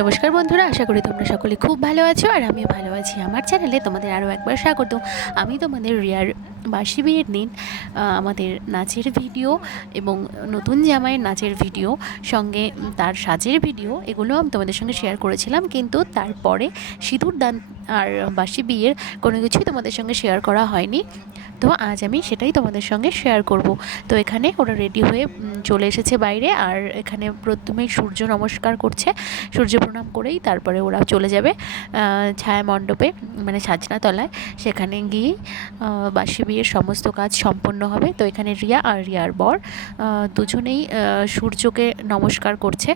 নমস্কার বন্ধুরা, আশা করি তোমরা সকলে খুব ভালো আছো আর আমিও ভালো আছি। আমার চ্যানেলে তোমাদের আরও একবার স্বাগত। আমি তোমাদের রিয়ার বাসি বিয়ের দিন আমাদের নাচের ভিডিও এবং নতুন জামাইয়ের নাচের ভিডিও সঙ্গে তার সাজের ভিডিও এগুলো আমি তোমাদের সঙ্গে শেয়ার করেছিলাম, কিন্তু তারপরে সিঁদুর দান আর বাসি বিয়ের কোনো কিছুই তোমাদের সঙ্গে শেয়ার করা হয়নি। তো আজ আমি সেটাই তোমাদের সঙ্গে শেয়ার করব। তো এখানে ওরা রেডি হয়ে চলে এসেছে বাইরে, আর এখানে প্রথমেই সূর্য নমস্কার করছে, সূর্য প্রণাম করেই তারপরে ওরা চলে যাবে ছায়া মণ্ডপে, মানে সাজনাতলায়। সেখানে গিয়ে বাসি বিয়ের সমস্ত কাজ সম্পন্ন হবে। তো এখানে রিয়া আর রিয়ার বর দুজনেই সূর্যকে নমস্কার করছে।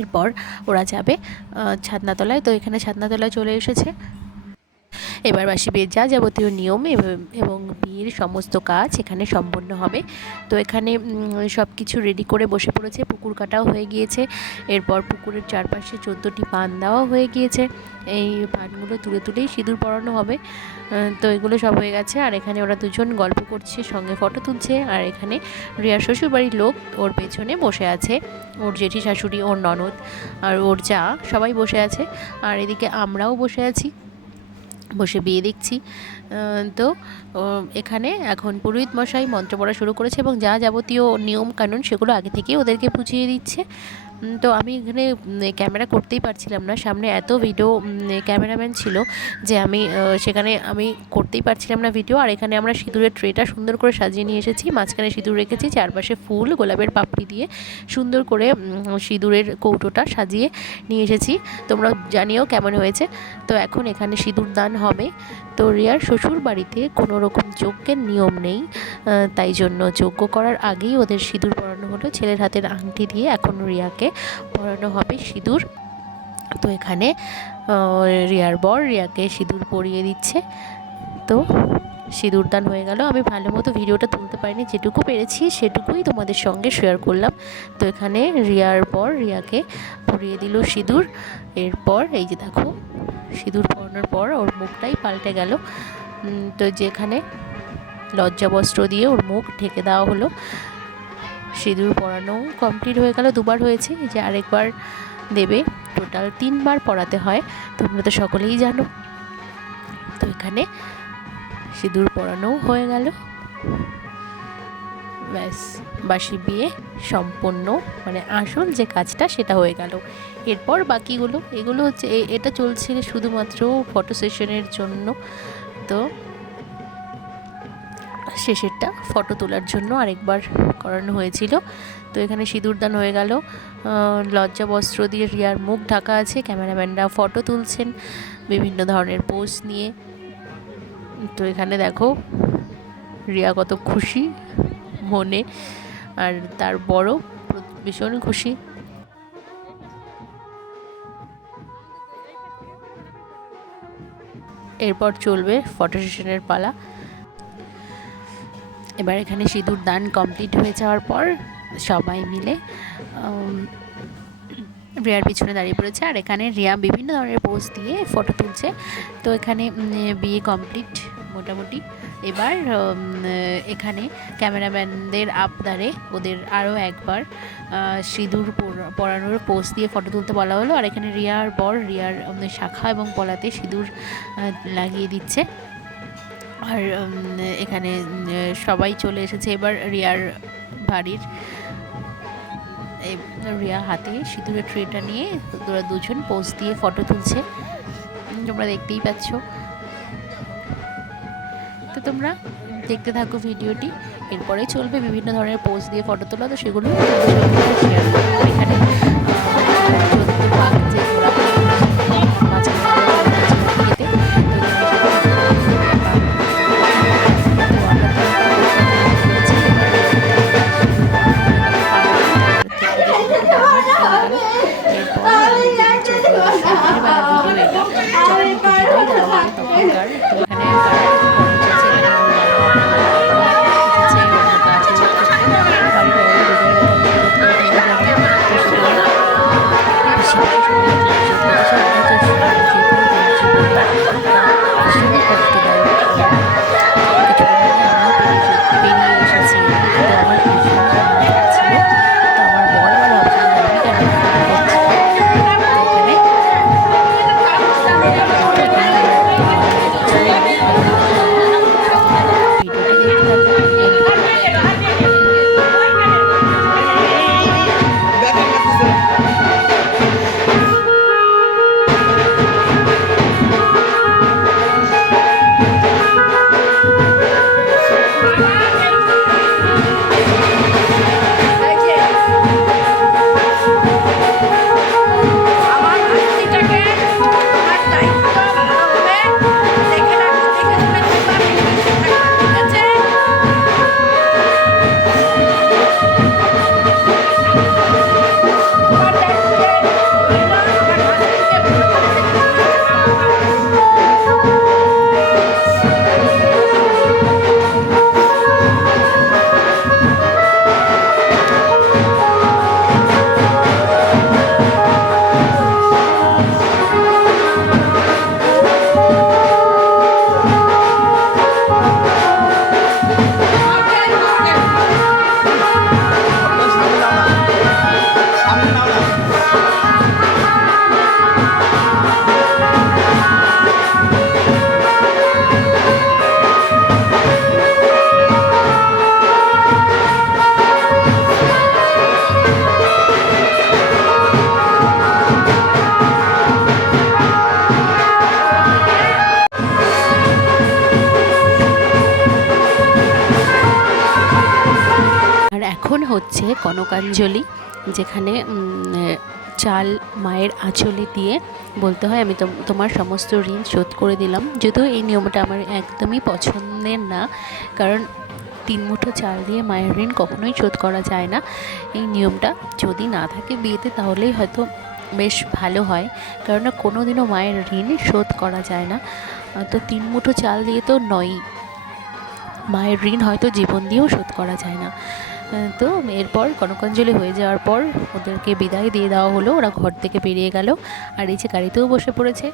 এরপর ওরা যাবে ছাদনাতলায়। তো এখানে ছাদনাতলায় চলে এসেছে। এবার বাসি বিয়ের যা যাবতীয় নিয়ম এবং বিয়ের সমস্ত কাজ এখানে সম্পন্ন হবে। তো এখানে সব কিছু রেডি করে বসে পড়েছে। পুকুর কাটাও হয়ে গিয়েছে। এরপর পুকুরের চারপাশে 14টি পান দেওয়া হয়ে গিয়েছে। এই পানগুলো তুলে তুলেই সিঁদুর পরানো হবে। তো এগুলো সব হয়ে গেছে। আর এখানে ওরা দুজন গল্প করছে, সঙ্গে ফটো তুলছে। আর এখানে রিয়ার শ্বশুরবাড়ির লোক ওর পেছনে বসে আছে, ওর জেঠি শাশুড়ি, ওর ননদ আর ওর যা সবাই বসে আছে। আর এদিকে আমরাও বসে আছি, বসে বিয়ে দেখছি। তো এখানে এখন পুরোহিত মশাই মন্ত্র পড়া শুরু করেছে এবং যা যাবতীয় নিয়ম কানুন সেগুলো আগে থেকেই ওদেরকে বুঝিয়ে দিচ্ছে। তো আমি এখানে ক্যামেরা করতেই পারছিলাম না, সামনে এত ভিডিও ক্যামেরাম্যান ছিল যে আমি সেখানে করতেই পারছিলাম না ভিডিও। আর এখানে আমরা সিঁদুরের ট্রেটা সুন্দর করে সাজিয়ে নিয়ে এসেছি, মাঝখানে সিঁদুর রেখেছি, চারপাশে ফুল গোলাপের পাপড়ি দিয়ে সুন্দর করে সিঁদুরের কৌটোটা সাজিয়ে নিয়ে এসেছি। তোমরা জানিও কেমন হয়েছে। তো এখন এখানে সিঁদুর দান হবে। তো রিয়ার শ্বশুর বাড়িতে কোনো রকম যজ্ঞের নিয়ম নেই, তাই জন্য যজ্ঞ করার আগেই ওদের সিঁদুর পরানো হলো। ছেলের হাতের আংটি দিয়ে এখন রিয়াকে পরানো হবে সিঁদুর। তো এখানে রিয়ার বর রিয়াকে সিঁদুর পরিয়ে দিচ্ছে। তো সিঁদুর দান হয়ে গেল। আমি ভালো মতো ভিডিওটা তুলতে পারিনি, যেটুকু পেরেছি সেটুকুই তোমাদের সঙ্গে শেয়ার করলাম। তো এখানে রিয়ার বর রিয়াকে পরিয়ে দিল সিঁদুর। এরপর এই যে দেখো, সিঁদুর পরানোর পর ওর মুখটাই পাল্টে গেল। তো যেখানে লজ্জা বস্ত্র দিয়ে ওর মুখ ঢেকে দেওয়া হলো। সিঁদুর পরানো কমপ্লিট হয়ে গেল, দুবার হয়েছে, এই যে আরেকবার দেবে। টোটাল 3বার পরাতে হয়, তোমরা তো সকলেই জানো। তো এখানে সিঁদুর পরানো হয়ে গেল। ব্যাস, বাসি বিয়ে সম্পন্ন, মানে আসল যে কাজটা সেটা হয়ে গেল। এরপর বাকিগুলো এগুলো হচ্ছে এটা চলছে শুধুমাত্র ফটো সেশনের জন্য। তো শেষেরটা ফটো তোলার জন্য আরেকবার করানো হয়েছিল। তো এখানে সিঁদুরদান হয়ে গেল, লজ্জা বস্ত্র দিয়ে রিয়ার মুখ ঢাকা আছে, ক্যামেরাম্যানরা ফটো তুলছেন বিভিন্ন ধরনের পোজ নিয়ে। তো এখানে দেখো রিয়া কত খুশি মনে, আর তার বড় ভীষণ খুশি। এরপর চলবে ফটো সেশনের পালা। এবার এখানে সিঁদুর দান কমপ্লিট হয়ে যাওয়ার পর সবাই মিলে রিয়ার পিছনে দাঁড়িয়ে পড়েছে, আর এখানে রিয়া বিভিন্ন ধরনের পোজ দিয়ে ফটো তুলছে। তো এখানে বিয়ে কমপ্লিট মোটামুটি। এবার এখানে ক্যামেরাম্যানদের আবদারে ওদের আরও একবার সিঁদুর পরানোর পোজ দিয়ে ফটো তুলতে বলা হলো। আর এখানে রিয়ার বর রিয়ার শাখা এবং পলাতে সিঁদুর লাগিয়ে দিচ্ছে। আর এখানে সবাই চলে এসেছে এবার রিয়ার বাড়ির। রিয়া হাতে সিঁদুরের ট্রেটা নিয়ে ওরা দুজন পোজ দিয়ে ফটো তুলছে, তোমরা দেখতেই পাচ্ছ। তো তোমরা দেখতে থাকো ভিডিওটি, এরপরে চলবে বিভিন্ন ধরনের পোজ দিয়ে ফটো তোলা। তো সেগুলো শেয়ার করবো এখানে। কনকাঞ্জলি, যেখানে চাল মায়ের আঁচলে দিয়ে বলতে হয় আমি তোমার সমস্ত ঋণ শোধ করে দিলাম। যদিও এই নিয়মটা আমার একদমই পছন্দের না, কারণ 3 মুঠো চাল দিয়ে মায়ের ঋণ কখনোই শোধ করা যায় না। এই নিয়মটা যদি না থাকে বিয়েতে তাহলেই হয়তো বেশ ভালো হয়, কারণ কোনো দিনও মায়ের ঋণ শোধ করা যায় না। তো 3 মুঠো চাল দিয়ে তো নয়ই, মায়ের ঋণ হয়তো জীবন দিয়েও শোধ করা যায় না। তো এরপর কনকাঞ্জলি হয়ে যাওয়ার পর ওদেরকে বিদায় দিয়ে দেওয়া হলো, ওরা ঘর থেকে বেরিয়ে গেল। আর এই যে গাড়িতেও বসে পড়েছে,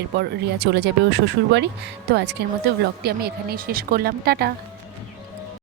এরপর রিয়া চলে যাবে ওর শ্বশুরবাড়ি। তো আজকের মতো ব্লগটি আমি এখানেই শেষ করলাম, টাটা।